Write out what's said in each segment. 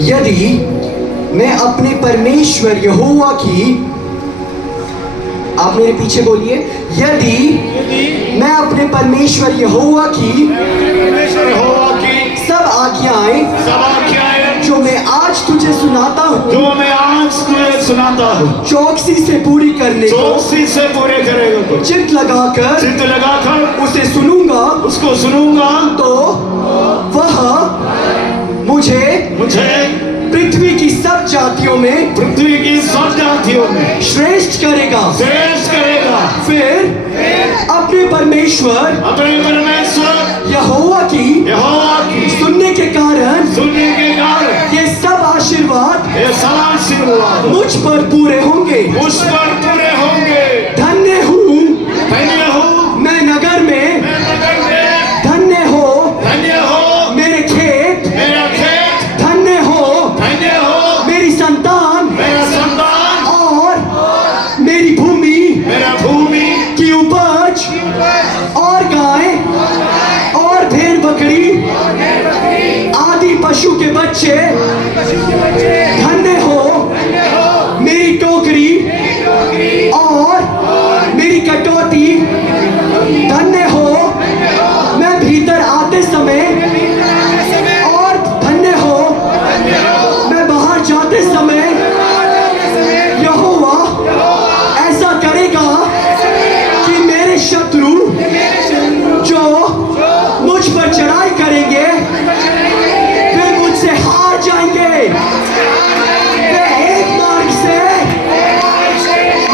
यदि मैं अपने परमेश्वर यहोवा की, आप मेरे पीछे बोलिए, यदि मैं अपने परमेश्वर यहोवा की सब आज्ञाएं जो मैं आज तुझे सुनाता हूँ चौकसी से पूरी करने को चित्त लगाकर उसे सुनूंगा, उसको सुनूंगा तो वह मुझे पृथ्वी की सब जातियों में श्रेष्ठ करेगा। फिर अपने परमेश्वर यहोवा की सुनने के कारण ये सब आशीर्वाद मुझ पर पूरे होंगे। धन्य हूँ मैं नगर में, धन्य हो मेरे खेत, धन्य हो मेरी संतान और मेरी भूमि की उपज और गाय और भेड़ बकरी आदि पशु के बच्चे। धन्य हो मेरी टोकरी और मेरी कटौती। धन्य हो मैं भीतर आते समय और धन्य हो मैं बाहर जाते समय। यहोवा ऐसा करेगा कि मेरे शत्रु जो मुझ पर चढ़ाई करेंगे वे मुझसे हार जाएंगे। वे एक मार्ग से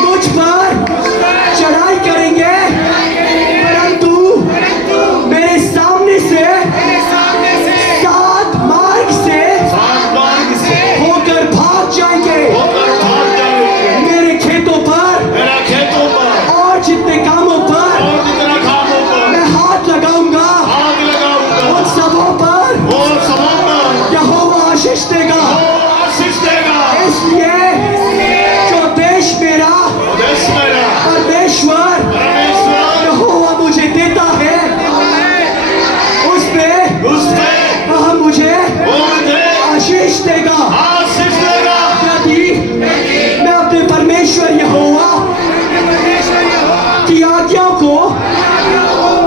मुझ पर चढ़ाई करेंगे, परंतु मेरे सामने से सात मार्ग से होकर भाग जाएंगे। मेरे खेतों पर और जितने कामों पर मैं हाथ लगाऊंगा उन सबों पर यहोवा आशीष देगा। इसलिए जो देश मेरा परमेश्वर यहोवा मुझे देता है उसमें वह मुझे आशीष देगा। यदि मैं अपने परमेश्वर यहोवा की आज्ञाओं को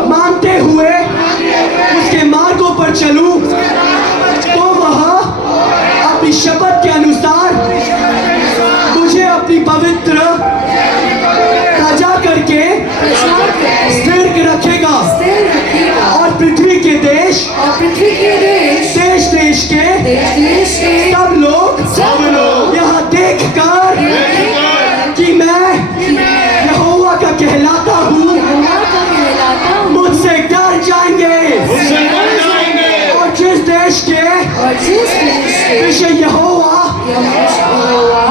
मानते हुए उसके मार्गों पर चलूं तो वह अपनी शपथ के अनुसार मुझे अपनी पवित्र प्रजा करके स्थिर रखेगा और पृथ्वी के देश के सब लोग यह देखकर कि मैं यहोवा का कहलाता हूँ मुझसे डर जाएंगे। और जिस देश के विषय यहोवा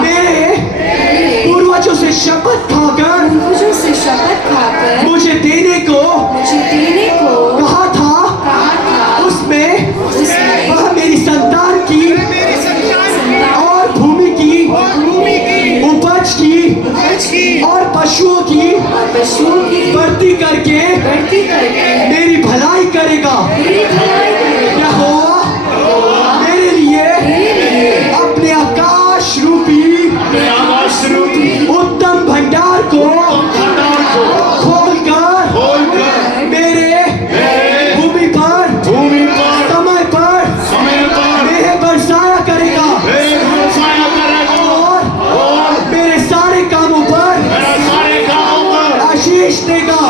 मेरे पूर्वजों से शपथ खाकर मुझे देने को कहा था उसमें वह मेरी संतान की और भूमि की उपज की और पशुओं की बढ़ती करके मेरी भलाई करेगा। यहोवा मेरे लिए अपने आकाश रूपी उत्तम भंडार को खोलकर मेरे भूमि पर समय पर मेरे बरसाया करेगा और मेरे सारे कामों पर आशीष देगा।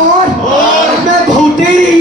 और मैं बहुतेरी